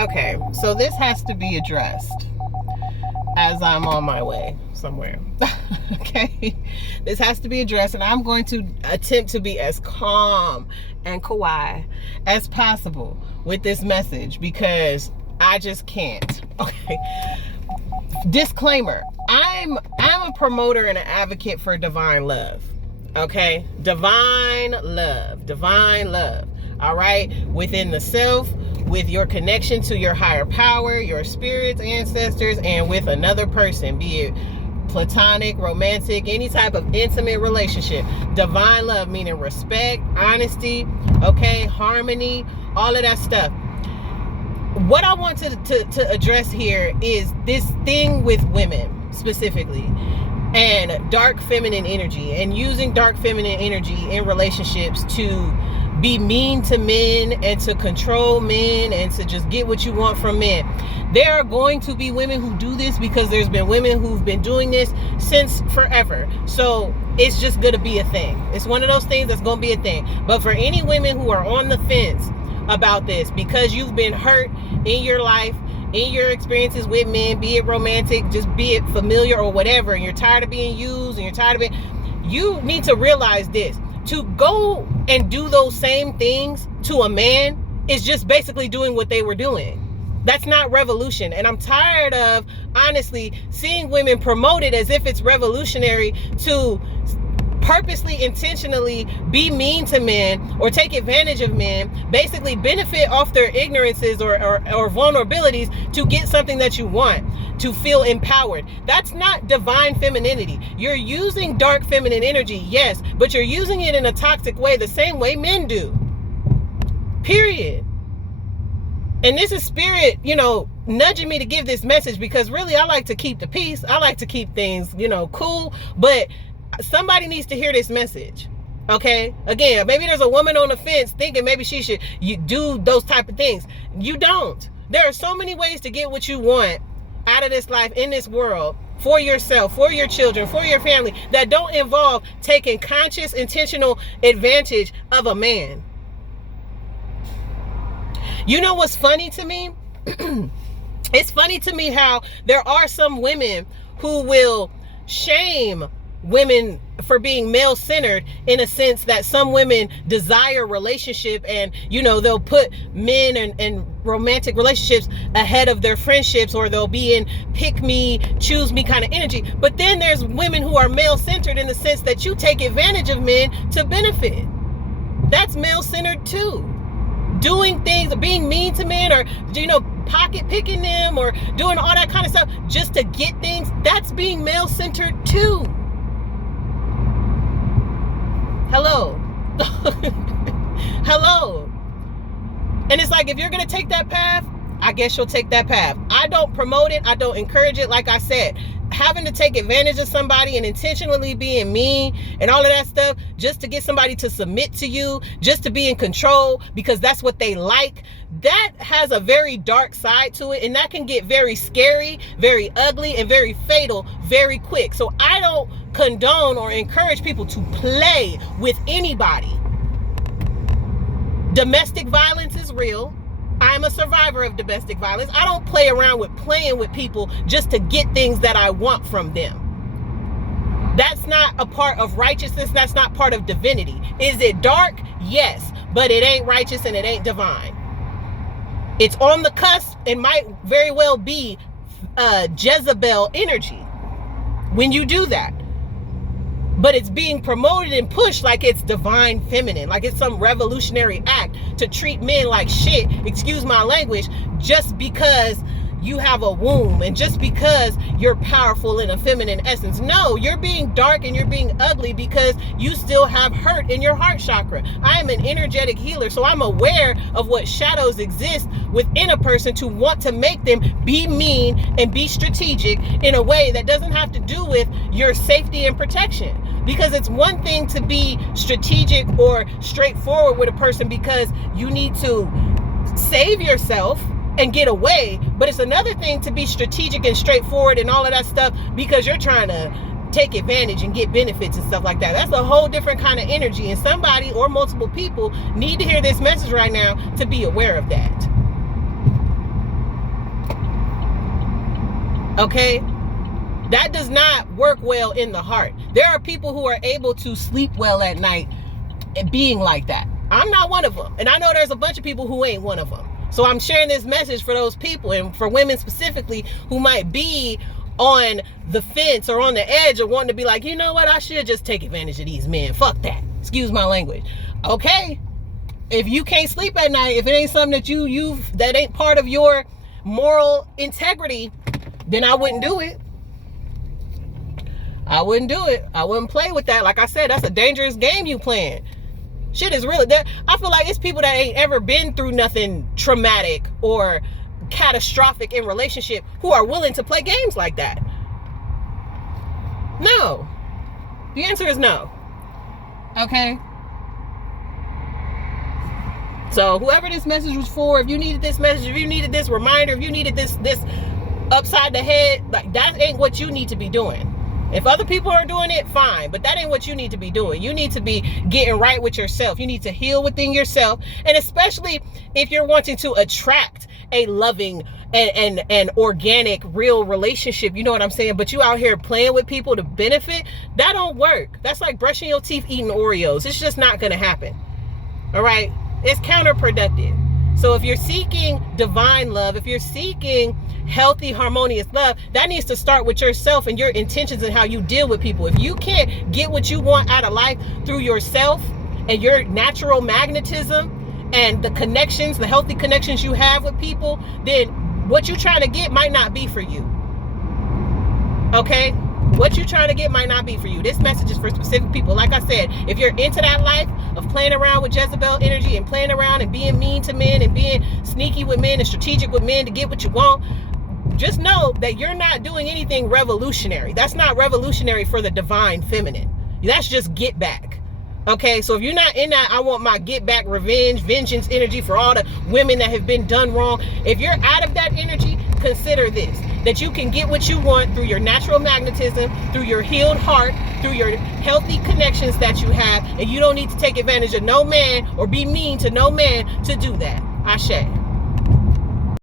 Okay, so this has to be addressed as I'm on my way somewhere. Okay, this has to be addressed, and I'm going to attempt to be as calm and kawaii as possible with this message because I just can't. Okay, disclaimer, I'm a promoter and an advocate for divine love. Okay, divine love. All right, within the self, with your connection to your higher power, your spirits, ancestors, and with another person, be it platonic, romantic, any type of intimate relationship. Divine love meaning respect, honesty, okay, harmony, all of that stuff. What I want to address here is this thing with women specifically and dark feminine energy, and using dark feminine energy in relationships to be mean to men and to control men and to just get what you want from men. There are going to be women who do this because there's been women who've been doing this since forever. So it's just going to be a thing. It's one of those things that's going to be a thing. But for any women who are on the fence about this because you've been hurt in your life, in your experiences with men, be it romantic, just be it familiar or whatever, and you're tired of being used and you're tired of it, you need to realize this. To go and do those same things to a man is just basically doing what they were doing. That's not revolution. And I'm tired of, honestly, seeing women promoted as if it's revolutionary to purposely, intentionally be mean to men or take advantage of men, basically benefit off their ignorances or vulnerabilities to get something that you want, to feel empowered. That's not divine femininity. You're using dark feminine energy, yes, but you're using it in a toxic way, the same way men do. Period. And this is spirit, nudging me to give this message because really I like to keep the peace. I like to keep things, cool, but somebody needs to hear this message. Okay, again, maybe there's a woman on the fence thinking maybe she should do those type of things. You don't. There are so many ways to get what you want out of this life, in this world, for yourself, for your children, for your family, that don't involve taking conscious, intentional advantage of a man. You know what's funny to me? It's funny to me how there are some women who will shame women for being male-centered, in a sense that some women desire relationship and they'll put men and romantic relationships ahead of their friendships, or they'll be in pick me, choose me kind of energy. But then there's women who are male-centered in the sense that you take advantage of men to benefit. That's male-centered too. Doing things, being mean to men, or pocket picking them, or doing all that kind of stuff just to get things, that's being male-centered too. Hello. Hello. And it's like, if you're going to take that path, I guess you'll take that path. I don't promote it. I don't encourage it. Like I said, having to take advantage of somebody and intentionally being mean and all of that stuff just to get somebody to submit to you, just to be in control because that's what they like, that has a very dark side to it, and that can get very scary, very ugly, and very fatal very quick. So I don't condone or encourage people to play with anybody. Domestic violence is real. I'm a survivor of domestic violence. I don't play around with playing with people just to get things that I want from them. That's not a part of righteousness. That's not part of divinity. Is it dark? Yes, but it ain't righteous and it ain't divine. It's on the cusp and might very well be Jezebel energy when you do that. But it's being promoted and pushed like it's divine feminine, like it's some revolutionary act to treat men like shit, excuse my language, just because you have a womb and just because you're powerful in a feminine essence. No, you're being dark and you're being ugly because you still have hurt in your heart chakra. I am an energetic healer, so I'm aware of what shadows exist within a person to want to make them be mean and be strategic in a way that doesn't have to do with your safety and protection. Because it's one thing to be strategic or straightforward with a person because you need to save yourself and get away, but it's another thing to be strategic and straightforward and all of that stuff because you're trying to take advantage and get benefits and stuff like that. That's a whole different kind of energy, and somebody or multiple people need to hear this message right now to be aware of that. Okay? That does not work well in the heart. There are people who are able to sleep well at night being like that. I'm not one of them. And I know there's a bunch of people who ain't one of them. So I'm sharing this message for those people, and for women specifically who might be on the fence or on the edge of wanting to be like, you know what, I should just take advantage of these men. Fuck that. Excuse my language. Okay? If you can't sleep at night, if it ain't something that that ain't part of your moral integrity, then I wouldn't do it. I wouldn't do it. I wouldn't play with that. Like I said, that's a dangerous game you playing. Shit is really that. I feel like it's people that ain't ever been through nothing traumatic or catastrophic in relationship who are willing to play games like that. No. The answer is no. Okay? So whoever this message was for, if you needed this message, if you needed this reminder, if you needed this upside the head, like, that ain't what you need to be doing. If other people are doing it, fine, but that ain't what you need to be doing. You need to be getting right with yourself. You need to heal within yourself, and especially if you're wanting to attract a loving and organic, real relationship, you know what I'm saying? But you out here playing with people to benefit, that don't work. That's like brushing your teeth, eating Oreos. It's just not gonna happen. All right? It's counterproductive. So if you're seeking divine love, if you're seeking healthy, harmonious love, that needs to start with yourself and your intentions and how you deal with people. If you can't get what you want out of life through yourself and your natural magnetism and the connections, the healthy connections you have with people, then what you're trying to get might not be for you. Okay? What you're trying to get might not be for you. This message is for specific people. Like I said, if you're into that life of playing around with Jezebel energy and playing around and being mean to men and being sneaky with men and strategic with men to get what you want, just know that you're not doing anything revolutionary. That's not revolutionary for the divine feminine. That's just get back. Okay, so if you're not in that, I want my get back, revenge, vengeance energy for all the women that have been done wrong. If you're out of that energy, consider this, that you can get what you want through your natural magnetism, through your healed heart, through your healthy connections that you have, and you don't need to take advantage of no man or be mean to no man to do that. Ashe.